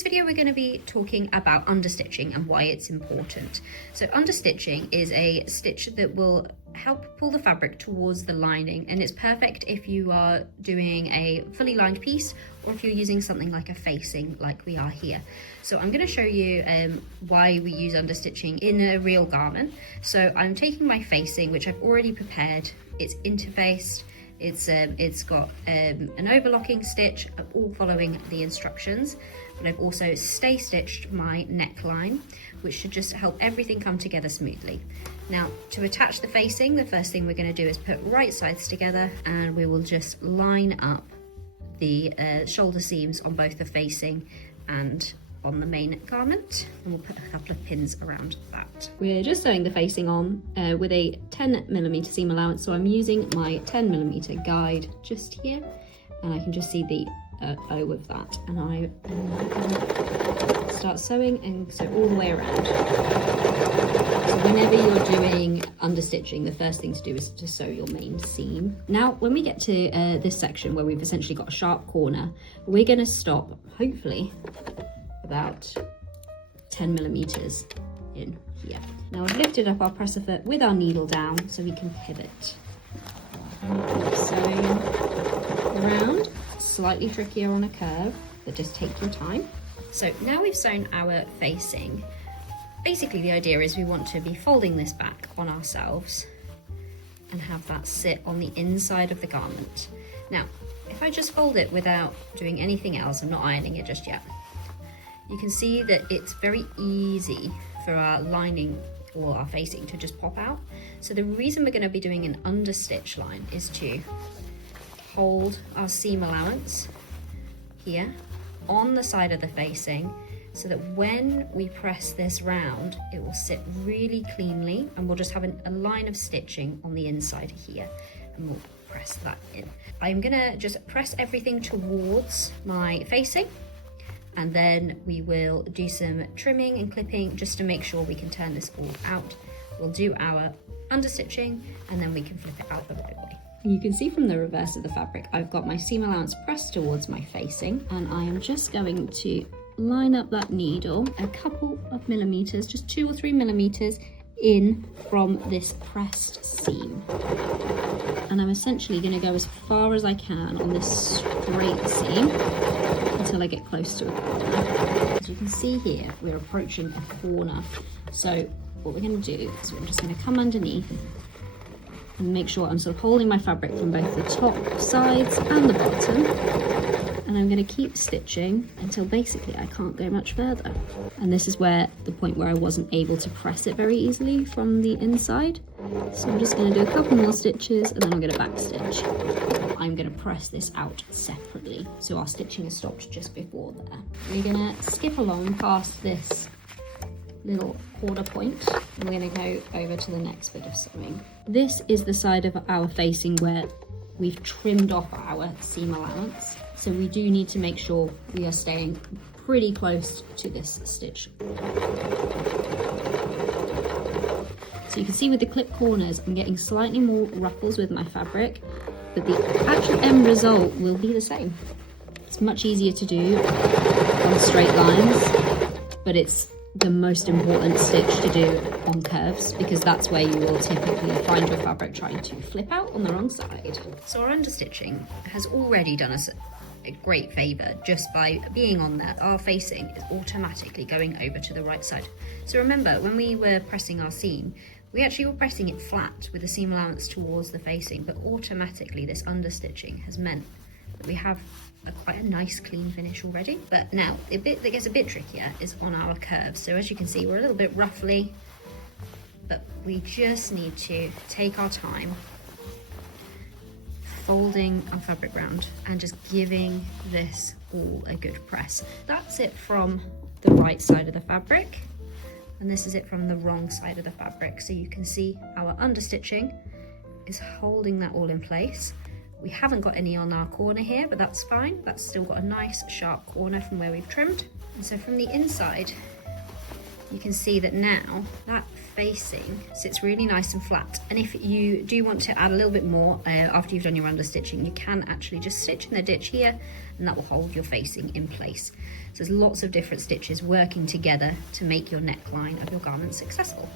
this video we're going to be talking about understitching and why it's important. So understitching is a stitch that will help pull the fabric towards the lining, and it's perfect if you are doing a fully lined piece or if you're using something like a facing like we are here. So I'm going to show you why we use understitching in a real garment. So I'm taking my facing, which I've already prepared. It's interfaced. It's got an overlocking stitch, all following the instructions, but I've also stay stitched my neckline, which should just help everything come together smoothly. Now, to attach the facing, the first thing we're going to do is put right sides together, and we will just line up the shoulder seams on both the facing and on the main garment, and we'll put a couple of pins around that. We're just sewing the facing on with a 10mm seam allowance, so I'm using my 10mm guide just here, and I can just see the O of that, and I start sewing and sew all the way around. So whenever you're doing understitching, the first thing to do is to sew your main seam. Now when we get to this section where we've essentially got a sharp corner, we're going to stop, hopefully, about 10mm in here. Now I've lifted up our presser foot with our needle down so we can pivot. Sewing around, slightly trickier on a curve, but just take your time. So now we've sewn our facing, basically the idea is we want to be folding this back on ourselves and have that sit on the inside of the garment. Now, if I just fold it without doing anything else, I'm not ironing it just yet, you can see that it's very easy for our lining or our facing to just pop out. So the reason we're going to be doing an understitch line is to hold our seam allowance here on the side of the facing, so that when we press this round, it will sit really cleanly, and we'll just have a line of stitching on the inside here, and we'll press that in. I'm going to just press everything towards my facing, and then we will do some trimming and clipping just to make sure we can turn this all out. We'll do our understitching and then we can flip it out the right way. You can see from the reverse of the fabric, I've got my seam allowance pressed towards my facing, and I am just going to line up that needle a couple of millimeters, just 2 or 3 millimeters in from this pressed seam. And I'm essentially going to go as far as I can on this straight seam until I get close to a corner. As you can see here, we're approaching a corner. So what we're going to do is we're just going to come underneath and make sure I'm sort of holding my fabric from both the top sides and the bottom. And I'm going to keep stitching until basically I can't go much further. And this is where the point where I wasn't able to press it very easily from the inside. So I'm just going to do a couple more stitches and then I'm going to back stitch. I'm going to press this out separately, so our stitching is stopped just before there. We're going to skip along past this little quarter point, and we're going to go over to the next bit of sewing. This is the side of our facing where we've trimmed off our seam allowance, so we do need to make sure we are staying pretty close to this stitch. So you can see with the clip corners, I'm getting slightly more ruffles with my fabric, but the actual end result will be the same. It's much easier to do on straight lines, but it's the most important stitch to do on curves, because that's where you will typically find your fabric trying to flip out on the wrong side. So our understitching has already done us a great favour just by being on there. Our facing is automatically going over to the right side. So remember, when we were pressing our seam, we actually were pressing it flat with the seam allowance towards the facing, but automatically this understitching has meant that we have quite a nice clean finish already. But now, the bit that gets a bit trickier is on our curves. So as you can see, we're a little bit roughly, but we just need to take our time folding our fabric round and just giving this all a good press. That's it from the right side of the fabric, and this is it from the wrong side of the fabric. So you can see our understitching is holding that all in place. We haven't got any on our corner here, but that's fine. That's still got a nice sharp corner from where we've trimmed. And so from the inside, you can see that now that facing sits really nice and flat. And if you do want to add a little bit more after you've done your understitching, you can actually just stitch in the ditch here, and that will hold your facing in place. So there's lots of different stitches working together to make your neckline of your garment successful.